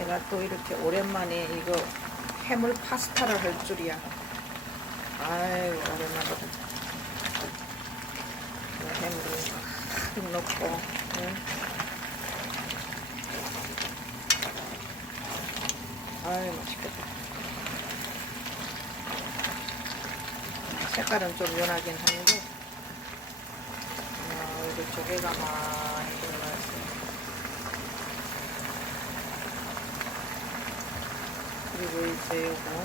내가 또 이렇게 오랜만에 이거 해물 파스타를 할 줄이야. 아유, 오랜만이다. 이 해물을 막 넣고, 응? 아유, 맛있겠다. 색깔은 좀 연하긴 한데, 아, 이거 조개가 많이 들어가서. 그리고 이제 요거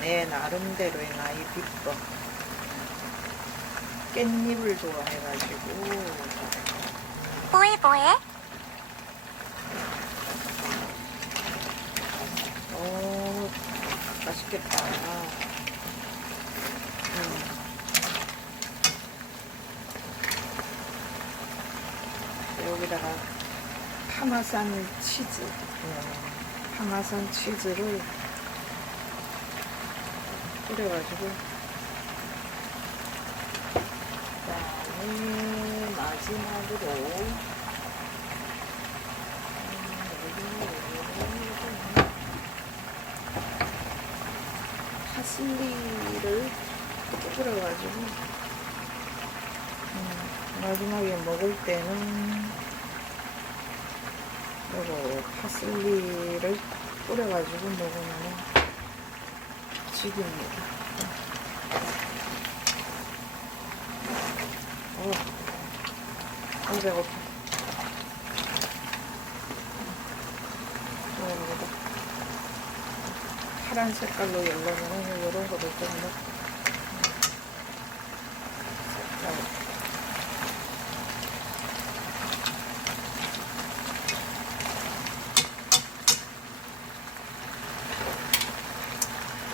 내 나름대로의 나의 비법 깻잎을 좋아해가지고 뭐해 뭐해? 오 맛있겠다 음. 여기다가 파마산 치즈 음, 파마산 치즈를 뿌려가지고. 그다음에 마지막으로. 음, 파슬리를 뿌려가지고. 음, 마지막에 먹을 때는 이거 파슬리를 뿌려가지고 먹으면 죽입니다. 어, 어 배고파. 어, 여기다. 파란 색깔로 열려면은 이런 거를 좀 넣고. 자,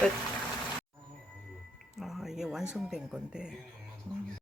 끝. 완성된 건데.